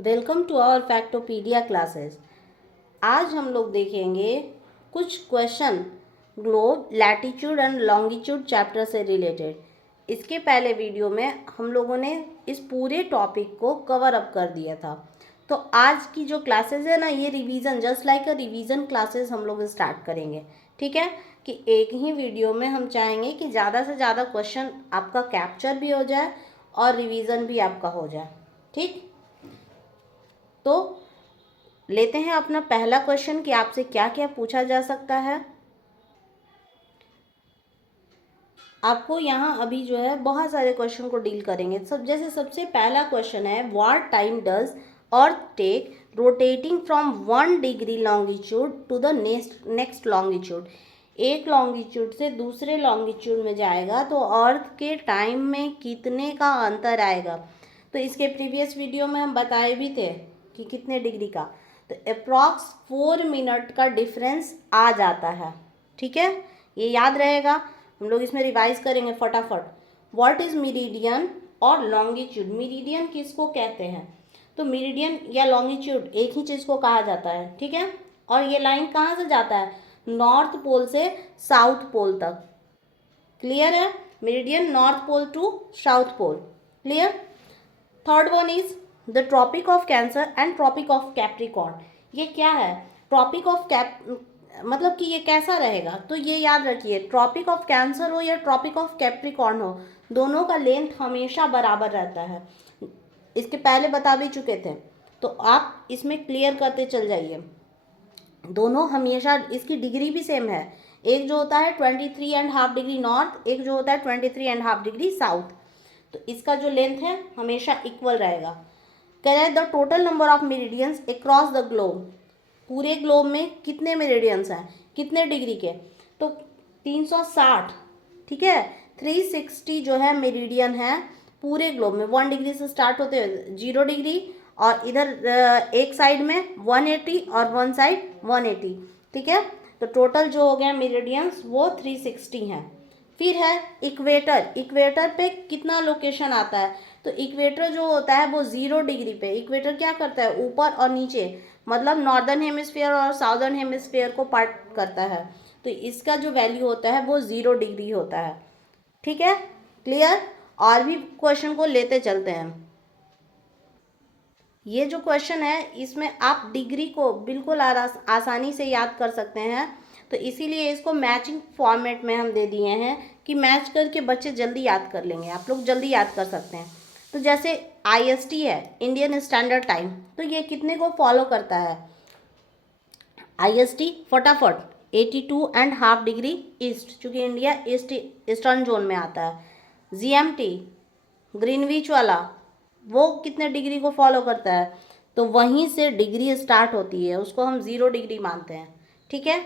Welcome to our Factopedia classes. आज हम लोग देखेंगे कुछ question globe, latitude and longitude chapter से रिलेटेड। इसके पहले वीडियो में हम लोगों ने इस पूरे टॉपिक को कवर अप कर दिया था। तो आज की जो क्लासेस है ना, ये रिवीजन, जस्ट लाइक अ रिवीजन क्लासेस हम लोग स्टार्ट करेंगे। ठीक है कि एक ही वीडियो में हम चाहेंगे कि ज़्यादा से ज़्यादा क्वेश्चन आपका कैप्चर भी हो जाए और रिवीजन भी आपका हो जाए। ठीक, तो लेते हैं अपना पहला क्वेश्चन कि आपसे क्या क्या पूछा जा सकता है। आपको यहाँ अभी जो है बहुत सारे क्वेश्चन को डील करेंगे। जैसे सबसे पहला क्वेश्चन है, what time does earth take rotating from 1 degree longitude to the next longitude. एक लॉन्गिट्यूड से दूसरे लॉन्गिट्यूड में जाएगा तो अर्थ के टाइम में कितने का अंतर आएगा। तो इसके प्रीवियस वीडियो में हम बताए भी थे कि कितने डिग्री का, तो अप्रॉक्स 4 मिनट का डिफरेंस आ जाता है। ठीक है, ये याद रहेगा। हम लोग इसमें रिवाइज करेंगे फटाफट। व्हाट इज मेरिडियन और लॉन्गिट्यूड। मेरिडियन किसको कहते हैं? तो मेरिडियन या लॉन्गिट्यूड एक ही चीज़ को कहा जाता है। ठीक है, और ये लाइन कहाँ से जाता है? नॉर्थ पोल से साउथ पोल तक। क्लियर है? Meridian North Pole to South Pole. Clear? Third one is the Tropic of Cancer and Tropic of Capricorn. ये क्या है? ट्रॉपिक ऑफ मतलब कि ये कैसा रहेगा? तो ये याद रखिए, ट्रॉपिक ऑफ कैंसर हो या ट्रॉपिक ऑफ कैप्रिकॉर्न हो, दोनों का लेंथ हमेशा बराबर रहता है। इसके पहले बता भी चुके थे, तो आप इसमें क्लियर करते चल जाइए। दोनों हमेशा, इसकी डिग्री भी सेम है। एक जो होता है 23.5 डिग्री नॉर्थ, एक जो होता है 23.5 डिग्री साउथ। तो इसका जो लेंथ है हमेशा इक्वल रहेगा। कह रहा है the total number of meridians across the globe. पूरे ग्लोब में कितने मेरिडियंस हैं, कितने डिग्री के? तो 360। ठीक है, 360 जो है मेरिडियन है पूरे ग्लोब में। 1 डिग्री से स्टार्ट होते हुए 0 डिग्री, और इधर एक साइड में 180 और वन साइड 180। ठीक है, तो टोटल जो हो गया मेरिडियंस वो 360 हैं। फिर है इक्वेटर। इक्वेटर पे कितना लोकेशन आता है? तो इक्वेटर जो होता है वो 0 डिग्री पे। इक्वेटर क्या करता है? ऊपर और नीचे, मतलब नॉर्दर्न हेमिस्फीयर और साउदर्न हेमिस्फीयर को पार्ट करता है। तो इसका जो वैल्यू होता है वो 0 डिग्री होता है। ठीक है, क्लियर? और भी क्वेश्चन को लेते चलते हैं। ये जो क्वेश्चन है इसमें आप डिग्री को बिल्कुल आसानी से याद कर सकते हैं, तो इसीलिए इसको मैचिंग फॉर्मेट में हम दे दिए हैं कि मैच करके बच्चे जल्दी याद कर लेंगे, आप लोग जल्दी याद कर सकते हैं। तो जैसे IST है, इंडियन स्टैंडर्ड टाइम, तो ये कितने को फॉलो करता है? IST फटाफट 82.5 डिग्री ईस्ट, चूँकि इंडिया ईस्टर्न जोन में आता है। GMT ग्रीनविच वाला, वो कितने डिग्री को फॉलो करता है? तो वहीं से डिग्री स्टार्ट होती है, उसको हम 0 डिग्री मानते हैं। ठीक है,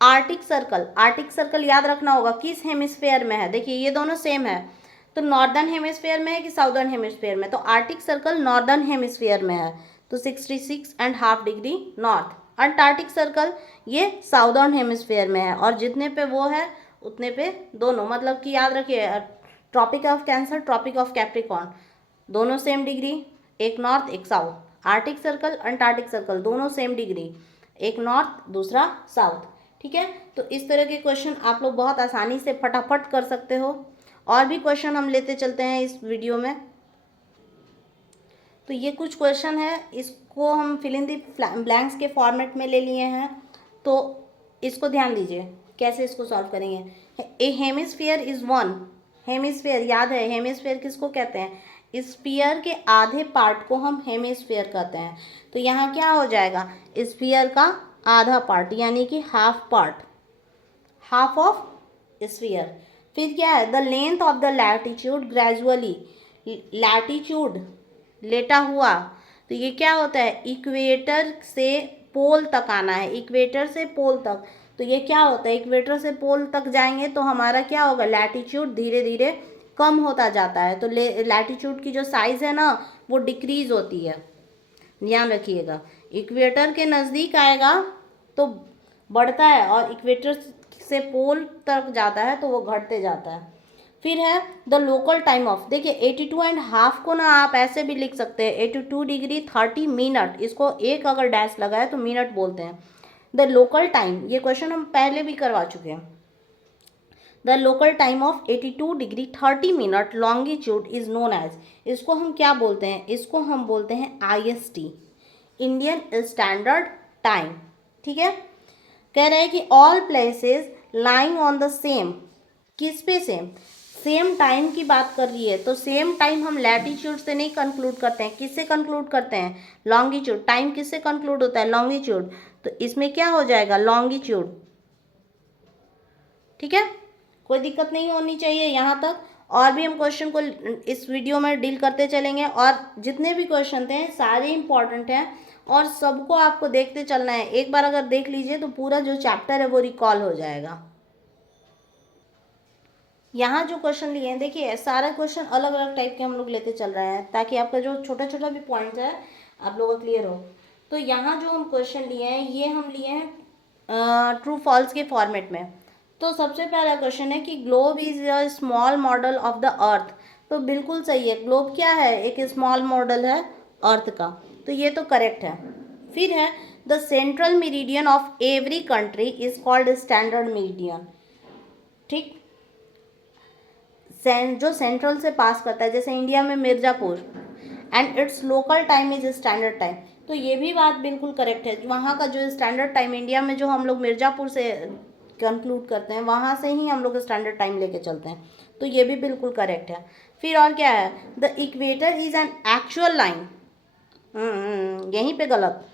आर्टिक सर्कल। आर्टिक सर्कल याद रखना होगा किस हेमिस्फेयर में है। देखिए ये दोनों सेम है, तो नॉर्दर्न हेमिस्फेयर में है कि साउदर्न हेमिस्फेयर में? तो आर्टिक सर्कल नॉर्दर्न हेमिस्फेयर में है, तो 66.5 डिग्री नॉर्थ। अंटार्कटिक सर्कल ये साउदर्न हेमिस्फेयर में है, और जितने पे वो है उतने पे दोनों, मतलब कि याद रखिए, Tropic of Cancer, Tropic of Capricorn, दोनों सेम डिग्री, एक नॉर्थ एक south. Arctic Circle, Antarctic Circle, दोनों सेम डिग्री, एक नॉर्थ दूसरा साउथ। ठीक है, तो इस तरह के क्वेश्चन आप लोग बहुत आसानी से फटाफट कर सकते हो। और भी क्वेश्चन हम लेते चलते हैं इस वीडियो में। तो ये कुछ क्वेश्चन है, इसको हम फिल इन द ब्लैंक्स के फॉर्मेट में ले लिए हैं, तो इसको ध्यान दीजिए कैसे इसको सॉल्व करेंगे। ए हेमिस्फीयर इज वन। हेमिस्फीयर याद है, हेमिस्फीयर किसको कहते हैं? स्फीयर के आधे पार्ट को हम हेमिस्फीयर कहते हैं। तो यहाँ क्या हो जाएगा? स्फीयर का आधा पार्ट, यानी कि half part, half of sphere. फिर क्या है? The length of the latitude gradually. Latitude लेटा हुआ, तो ये क्या होता है? इक्वेटर से पोल तक आना है, इक्वेटर से पोल तक। तो ये क्या होता है? इक्वेटर से पोल तक जाएंगे तो हमारा क्या होगा? लैटिट्यूड धीरे धीरे कम होता जाता है, तो लैटिट्यूड की जो साइज़ है ना वो डिक्रीज होती है। ध्यान रखिएगा, इक्वेटर के नज़दीक आएगा तो बढ़ता है, और इक्वेटर से पोल तक जाता है तो वो घटते जाता है। फिर है द लोकल टाइम ऑफ, देखिए 82.5 को ना आप ऐसे भी लिख सकते हैं 82 डिग्री 30 मिनट, इसको एक अगर डैश लगा है तो मिनट बोलते हैं। द लोकल टाइम, ये क्वेश्चन हम पहले भी करवा चुके हैं। The local time of 82 degree 30 minute longitude is known as, इसको हम क्या बोलते हैं, इसको हम बोलते हैं IST, इंडियन स्टैंडर्ड टाइम। ठीक है, कह रहे हैं कि all places lying on the same, किस पे सेम, सेम टाइम की बात कर रही है, तो सेम टाइम हम लैटिट्यूड से नहीं कंक्लूड करते हैं, किससे कंक्लूड करते हैं, लॉन्गिट्यूड। टाइम किससे कंक्लूड होता है, लॉन्गिट्यूड, तो इसमें क्या हो जाएगा, लॉन्गिट्यूड। ठीक है, कोई दिक्कत नहीं होनी चाहिए यहाँ तक। और भी हम क्वेश्चन को इस वीडियो में डील करते चलेंगे, और जितने भी क्वेश्चन थे सारे इंपॉर्टेंट हैं और सबको आपको देखते चलना है। एक बार अगर देख लीजिए तो पूरा जो चैप्टर है वो रिकॉल हो जाएगा। यहाँ जो क्वेश्चन लिए हैं, देखिए सारा क्वेश्चन अलग अलग टाइप के हम लोग लेते चल रहे हैं ताकि आपका जो छोटा छोटा भी पॉइंट्स है आप लोगों का क्लियर हो। तो यहाँ जो हम क्वेश्चन लिए हैं ये हम लिए हैं ट्रू फॉल्स के फॉर्मेट में। तो सबसे पहला क्वेश्चन है कि globe is a small model of the earth, तो बिल्कुल सही है, ग्लोब क्या है, एक स्मॉल मॉडल है अर्थ का, तो ये तो करेक्ट है। फिर है the central meridian of every country is called standard meridian. ठीक, जो सेंट्रल से पास करता है, जैसे इंडिया में Mirzapur, and it's local time is standard time, तो ये भी बात बिल्कुल करेक्ट है। वहाँ का जो स्टैंडर्ड टाइम इंडिया में जो हम लोग मिर्ज़ापुर से कंक्लूड करते हैं वहाँ से ही हम लोग स्टैंडर्ड टाइम लेके चलते हैं, तो ये भी बिल्कुल करेक्ट है। फिर और क्या है, the equator is an actual line, यहीं पे गलत,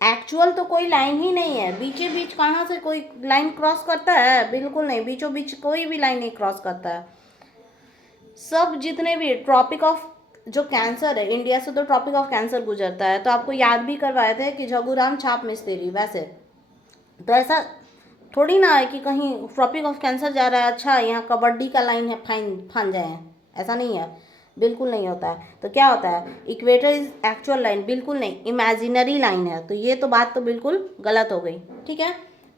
एक्चुअल तो कोई लाइन ही नहीं है, बीचों बीच कहाँ से कोई लाइन क्रॉस करता है, बिल्कुल नहीं, बीचों बीच कोई भी लाइन नहीं क्रॉस करता है। सब जितने भी ट्रॉपिक ऑफ जो कैंसर है, इंडिया से तो ट्रॉपिक ऑफ कैंसर गुजरता है, तो आपको याद भी करवाए थे कि झगुराम छाप मिस्त्री, वैसे तो ऐसा थोड़ी ना है कि कहीं ट्रॉपिक ऑफ कैंसर जा रहा है, अच्छा यहाँ कबड्डी का लाइन है, फान जाए, ऐसा नहीं है, बिल्कुल नहीं होता है। तो क्या होता है, इक्वेटर इज एक्चुअल लाइन, बिल्कुल नहीं, इमेजिनरी लाइन है, तो ये तो बात तो बिल्कुल गलत हो गई। ठीक है,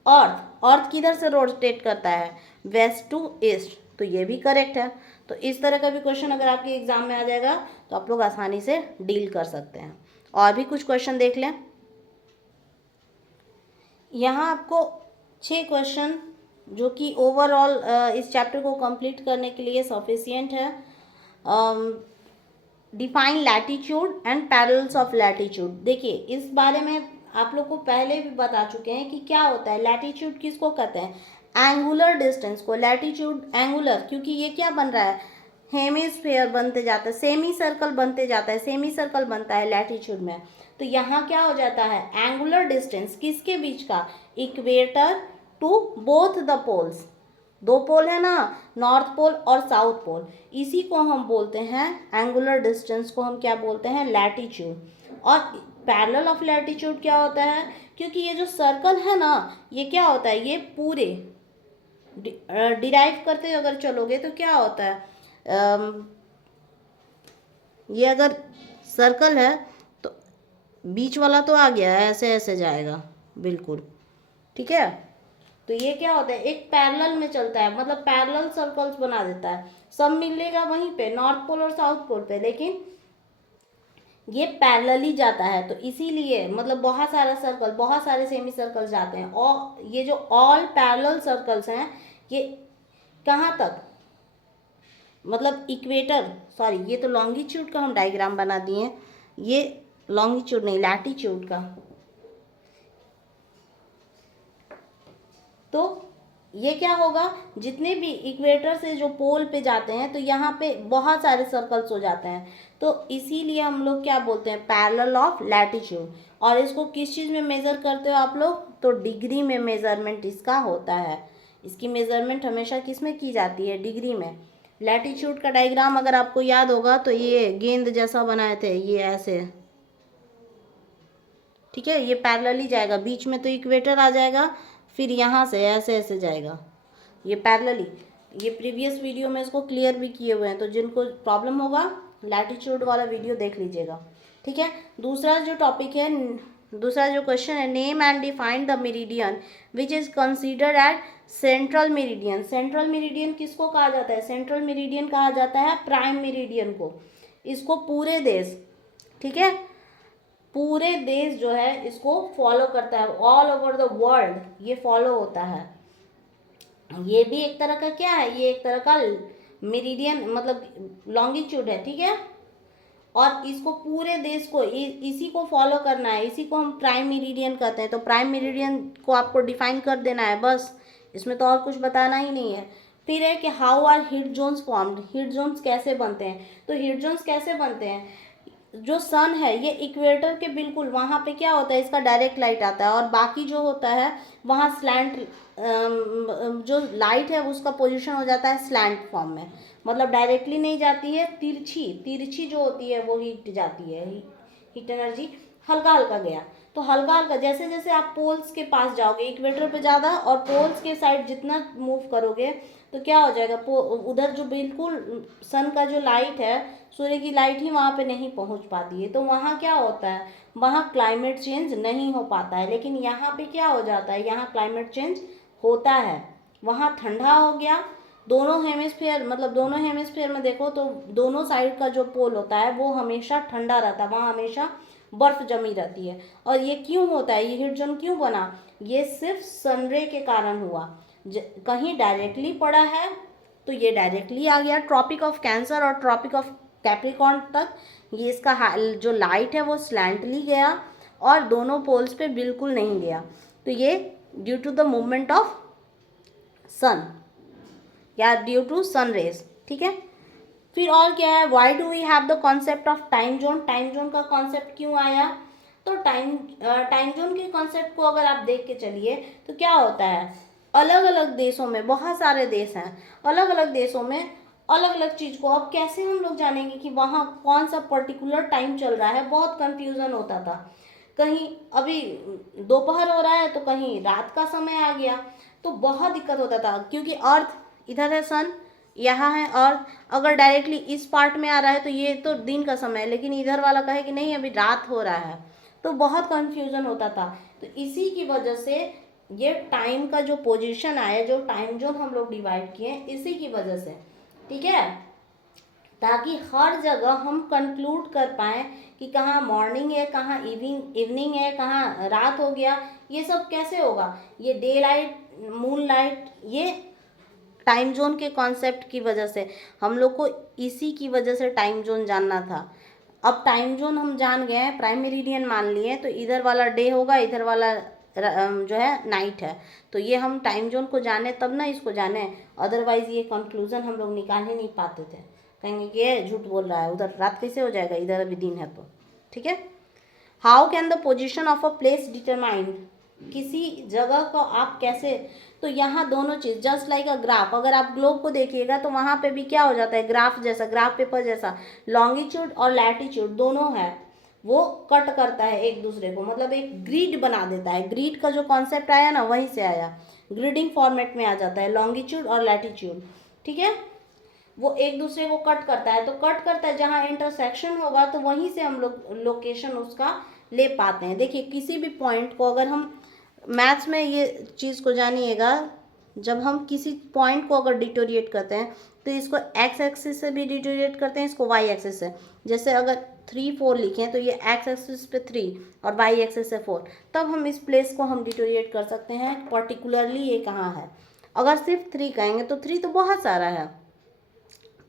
अर्थ किधर से रोटेट करता है, वेस्ट टू ईस्ट, तो ये भी करेक्ट है। तो इस तरह का भी क्वेश्चन अगर आपके एग्जाम में आ जाएगा तो आप लोग आसानी से डील कर सकते हैं। और भी कुछ क्वेश्चन देख लें, यहाँ आपको 6 क्वेश्चन जो कि ओवरऑल इस चैप्टर को कंप्लीट करने के लिए सफिशिएंट है। Define latitude and parallels of latitude, देखिए इस बारे में आप लोग को पहले भी बता चुके हैं कि क्या होता है, लैटिट्यूड किसको कहते हैं, एंगुलर डिस्टेंस को, लैटिट्यूड एंगुलर, क्योंकि ये क्या बन रहा है, हेमिस्फेयर बनते जाता है, सेमी सर्कल बनते जाता है, सेमी सर्कल बनता है लैटिट्यूड में। तो यहाँ क्या हो जाता है, एंगुलर डिस्टेंस किसके बीच का, equator to both the poles, दो पोल है ना, नॉर्थ पोल और साउथ पोल, इसी को हम बोलते हैं एंगुलर डिस्टेंस को हम क्या बोलते हैं, लैटिट्यूड। और पैरेलल ऑफ लैटिट्यूड क्या होता है, क्योंकि ये जो सर्कल है ना ये क्या होता है, ये पूरे डिराइव करते अगर चलोगे तो क्या होता है, ये अगर सर्कल है तो बीच वाला तो आ गया है, ऐसे ऐसे जाएगा बिल्कुल। ठीक है, तो ये क्या होता है, एक पैरेलल में चलता है, मतलब पैरेलल सर्कल्स बना देता है, सब मिलेगा वहीं पे नॉर्थ पोल और साउथ पोल पे, लेकिन ये पैरेलल ही जाता है, तो इसीलिए मतलब बहुत सारा सर्कल, बहुत सारे सेमी सर्कल जाते हैं, और ये जो ऑल पैरेलल सर्कल्स हैं ये कहाँ तक, मतलब इक्वेटर, सॉरी ये तो लॉन्गिट्यूड का हम डायग्राम बना दिए, ये लॉन्गिट्यूड नहीं लैटिट्यूड का। तो ये क्या होगा, जितने भी इक्वेटर से जो पोल पे जाते हैं तो यहाँ पे बहुत सारे सर्कल्स हो जाते हैं, तो इसीलिए हम लोग क्या बोलते हैं, पैरेलल ऑफ लैटिट्यूड। और इसको किस चीज़ में मेज़र करते हो आप लोग, तो डिग्री में मेज़रमेंट इसका होता है, इसकी मेज़रमेंट हमेशा किस में की जाती है, डिग्री में। लैटिट्यूड का डायग्राम अगर आपको याद होगा तो ये गेंद जैसा बनाए थे, ये ऐसे, ठीक है, ये पैरेलल ही जाएगा, बीच में तो इक्वेटर आ जाएगा, फिर यहाँ से ऐसे ऐसे जाएगा, ये पैरेलली। ये प्रीवियस वीडियो में इसको क्लियर भी किए हुए हैं, तो जिनको प्रॉब्लम होगा लैटिट्यूड वाला वीडियो देख लीजिएगा। ठीक है, दूसरा जो टॉपिक है दूसरा जो क्वेश्चन है, name and define the meridian which is considered at central meridian. Central meridian किसको कहा जाता है? सेंट्रल मेरिडियन कहा जाता है प्राइम मेरिडियन को। इसको पूरे देश, ठीक है, पूरे देश जो है इसको फॉलो करता है, ऑल ओवर द वर्ल्ड ये फॉलो होता है। ये भी एक तरह का क्या है? ये एक तरह का मेरिडियन मतलब लॉन्गिट्यूड है, ठीक है। और इसको पूरे देश को इसी को फॉलो करना है, इसी को हम प्राइम मेरिडियन कहते हैं। तो प्राइम मेरिडियन को आपको डिफाइन कर देना है बस, इसमें तो और कुछ बताना ही नहीं है। फिर है कि how are heat zones formed, heat zones कैसे बनते हैं? तो हीट जोन्स कैसे बनते हैं, जो सन है ये इक्वेटर के बिल्कुल वहाँ पे क्या होता है, इसका डायरेक्ट लाइट आता है, और बाकी जो होता है वहाँ स्लैंट, जो लाइट है उसका पोजीशन हो जाता है स्लैंट फॉर्म में, मतलब डायरेक्टली नहीं जाती है, तिरछी तिरछी जो होती है वो हीट जाती है, हीट एनर्जी हल्का हल्का गया। तो हल्का हल्का जैसे जैसे आप पोल्स के पास जाओगे इक्वेटर पे ज़्यादा, और पोल्स के साइड जितना मूव करोगे तो क्या हो जाएगा, उधर जो बिल्कुल सन का जो लाइट है, सूर्य की लाइट ही वहाँ पे नहीं पहुँच पाती है, तो वहाँ क्या होता है, वहाँ क्लाइमेट चेंज नहीं हो पाता है। लेकिन यहाँ पे क्या हो जाता है, यहाँ क्लाइमेट चेंज होता है, वहाँ ठंडा हो गया। दोनों हेमिस्फीयर मतलब दोनों हेमिस्फीयर में देखो तो दोनों साइड का जो पोल होता है वो हमेशा ठंडा रहता है, वहाँ हमेशा बर्फ जमी रहती है। और ये क्यों होता है, ये हीट जोन क्यों बना, ये सिर्फ सनरे के कारण हुआ। कहीं डायरेक्टली पड़ा है तो ये डायरेक्टली आ गया ट्रॉपिक ऑफ कैंसर और ट्रॉपिक ऑफ कैप्रिकॉर्न तक, ये इसका जो लाइट है वो स्लैंटली गया और दोनों पोल्स पे बिल्कुल नहीं गया। तो ये due to the movement of sun या ड्यू टू सन रेज, ठीक है। फिर और क्या है, why do we have the concept of time zone, time zone का कॉन्सेप्ट क्यों आया? तो टाइम जोन के कॉन्सेप्ट को अगर आप देख के चलिए तो क्या होता है, अलग अलग देशों में, बहुत सारे देश हैं, अलग अलग देशों में अलग अलग चीज़ को, अब कैसे हम लोग जानेंगे कि वहाँ कौन सा पर्टिकुलर टाइम चल रहा है? बहुत कंफ्यूजन होता था, कहीं अभी दोपहर हो रहा है तो कहीं रात का समय आ गया, तो बहुत दिक्कत होता था, क्योंकि अर्थ इधर है, सन यहाँ है, और अगर डायरेक्टली इस पार्ट में आ रहा है तो ये तो दिन का समय है, लेकिन इधर वाला कहे कि नहीं अभी रात हो रहा है, तो बहुत कंफ्यूजन होता था। तो इसी की वजह से ये टाइम का जो पोजीशन आया, जो टाइम जोन हम लोग डिवाइड किए, इसी की वजह से, ठीक है, ताकि हर जगह हम कंक्लूड कर पाएँ कि कहाँ मॉर्निंग है, कहाँ इवनिंग है, कहाँ रात हो गया। ये सब कैसे होगा, ये डे लाइट, मून लाइट, ये टाइम जोन के कॉन्सेप्ट की वजह से हम लोग को, इसी की वजह से टाइम जोन जानना था। अब टाइम जोन हम जान गए हैं, प्राइम मेरिडियन मान लिए, तो इधर वाला डे होगा, इधर वाला जो है नाइट है, तो ये हम टाइम जोन को जाने तब ना इसको जाने, अदरवाइज ये कंक्लूजन हम लोग निकाल ही नहीं पाते थे, कहेंगे कि ये झूठ बोल रहा है, उधर रात कैसे हो जाएगा, इधर अभी दिन है तो, ठीक है। How can the position of a place determine, किसी जगह को आप कैसे, तो यहाँ दोनों चीज़, जस्ट लाइक अ ग्राफ, अगर आप ग्लोब को देखिएगा तो वहाँ पे भी क्या हो जाता है, ग्राफ जैसा, ग्राफ पेपर जैसा, लॉन्गिट्यूड और लैटिट्यूड दोनों है, वो कट करता है एक दूसरे को, मतलब एक ग्रिड बना देता है। ग्रिड का जो कॉन्सेप्ट आया ना वहीं से आया, ग्रिडिंग फॉर्मेट में आ जाता है लॉन्गिट्यूड और लैटिट्यूड, ठीक है। वो एक दूसरे को कट करता है, तो कट करता है जहाँ इंटरसेक्शन होगा तो वहीं से हम लोग लोकेशन उसका ले पाते हैं। देखिए किसी भी पॉइंट को, अगर हम मैथ्स में ये चीज़ को जानिएगा, जब हम किसी पॉइंट को अगर डिटोरिएट करते हैं तो इसको एक्स एक्सिस से भी डिटोरिएट करते हैं, इसको वाई एक्सिस से। जैसे अगर 3 4 लिखें तो ये एक्स एक्सिस पे 3 और वाई एक्सिस से 4, तब हम इस प्लेस को हम डिटोरिएट कर सकते हैं पर्टिकुलरली ये कहाँ है। अगर सिर्फ 3 कहेंगे तो 3 तो बहुत सारा है,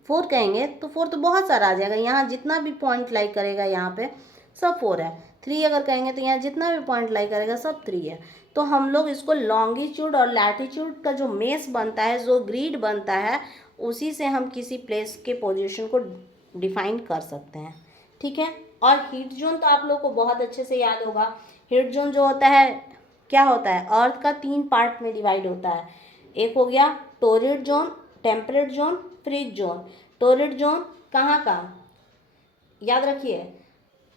4 कहेंगे तो 4 तो बहुत सारा आ जाएगा, यहाँ जितना भी पॉइंट लाई करेगा यहाँ पे सब 4 है। 3 अगर कहेंगे तो यहाँ जितना भी पॉइंट लाई करेगा सब 3 है। तो हम लोग इसको लॉन्गिट्यूड और लैटिट्यूड का जो मेस बनता है, जो ग्रिड बनता है, उसी से हम किसी प्लेस के पोजीशन को डिफाइन कर सकते हैं, ठीक है। और हीट जोन तो आप लोग को बहुत अच्छे से याद होगा। हीट जोन जो होता है क्या होता है, अर्थ का 3 पार्ट में डिवाइड होता है। एक हो गया torrid zone, temperate zone, freeze zone. Torrid zone कहाँ का, याद रखिए,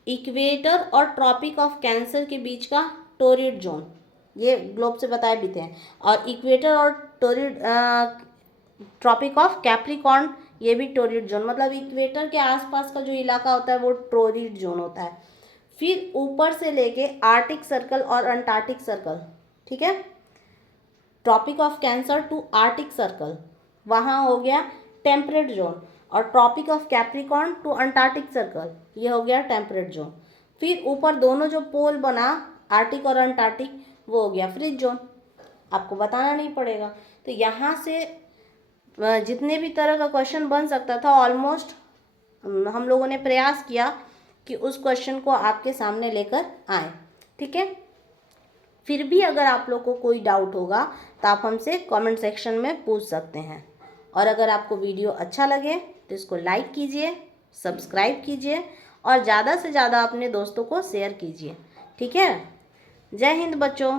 इक्वेटर और ट्रॉपिक ऑफ कैंसर के बीच का टोरिड जोन, ये ग्लोब से बताए भी थे। और इक्वेटर और टोरिड ट्रॉपिक ऑफ कैप्रिकॉर्न, ये भी टोरिड जोन, मतलब इक्वेटर के आसपास का जो इलाका होता है वो टोरिड जोन होता है। फिर ऊपर से लेके आर्टिक सर्कल और अंटार्कटिक सर्कल, ठीक है, Tropic of Cancer to Arctic Circle, वहाँ हो गया टेम्परेट जोन, और Tropic of Capricorn to Antarctic Circle, ये हो गया टेम्परेट जोन। फिर ऊपर दोनों जो पोल बना आर्टिक और अंटार्कटिक, वो हो गया फ्रिज जोन, आपको बताना नहीं पड़ेगा। तो यहाँ से जितने भी तरह का क्वेश्चन बन सकता था ऑलमोस्ट हम लोगों ने प्रयास किया कि उस क्वेश्चन को आपके सामने लेकर आए, ठीक है। फिर भी अगर आप लोग को कोई डाउट होगा तो आप हमसे कमेंट सेक्शन में पूछ सकते हैं। और अगर आपको वीडियो अच्छा लगे तो इसको लाइक कीजिए, सब्सक्राइब कीजिए और ज़्यादा से ज़्यादा अपने दोस्तों को शेयर कीजिए, ठीक है। जय हिंद बच्चों।